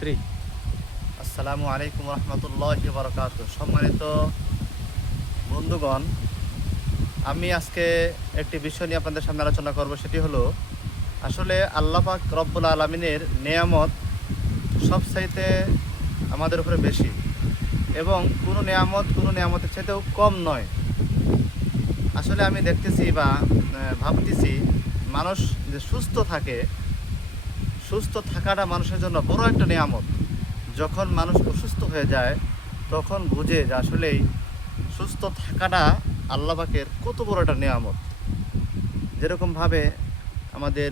3। আসসালামু আলাইকুম রহমতুল্লাহি বারাকাতুহু। সম্মানিত বন্ধুগণ, আমি আজকে একটি বিষয় নিয়ে আপনাদের সামনে আলোচনা করব। সেটি হলো আসলে আল্লাহ পাক রব্বুল আলামিনের নেয়ামত সবচাইতে আমাদের উপরে বেশি, এবং কোনো নেয়ামতের চাইতেও কম নয়। আসলে আমি দেখতেছি বা ভাবতেছি, মানুষ যে সুস্থ থাকে, সুস্থ থাকাটা মানুষের জন্য বড় একটা নেয়ামত। যখন মানুষ অসুস্থ হয়ে যায় তখন বুঝে যে আসলেই সুস্থ থাকাটা আল্লাহ পাকের কত বড় একটা নেয়ামত। যেরকমভাবে আমাদের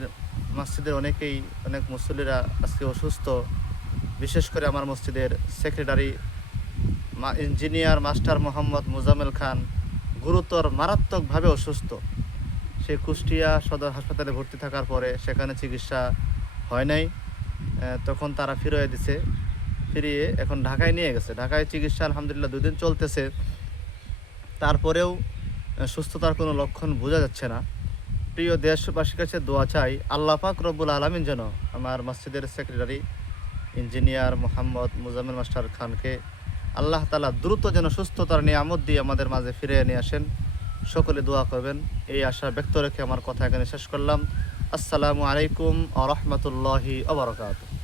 মসজিদের অনেক মুসল্লিরা আজকে অসুস্থ। বিশেষ করে আমার মসজিদের secretary engineer master Mohammad Mozammel Khan গুরুতর মারাত্মকভাবে অসুস্থ। সে কুষ্টিয়া সদর হাসপাতালে ভর্তি থাকার পরে সেখানে চিকিৎসা হয় নাই। তখন তারা ফিরিয়ে এখন ঢাকায় নিয়ে গেছে। ঢাকায় চিকিৎসা আলহামদুলিল্লাহ 2 দিন চলতেছে। তারপরেও সুস্থতার কোনো লক্ষণ বোঝা যাচ্ছে না। প্রিয় দেশবাসীর কাছে দোয়া চাই, আল্লাহ পাক রব্বুল আলামিন যেন আমার মসজিদের secretary engineer Mohammad Mozammel master খানকে আল্লাহ তাআলা দ্রুত যেন সুস্থতার নিয়ামত দিয়ে আমাদের মাঝে ফিরিয়ে নিয়ে আসেন। সকলে দোয়া করবেন, এই আশা ব্যক্ত রেখে আমার কথা এখানে শেষ করলাম। আসসালামু আলাইকুম ওয়া রাহমাতুল্লাহি ওয়া বারাকাতুহু।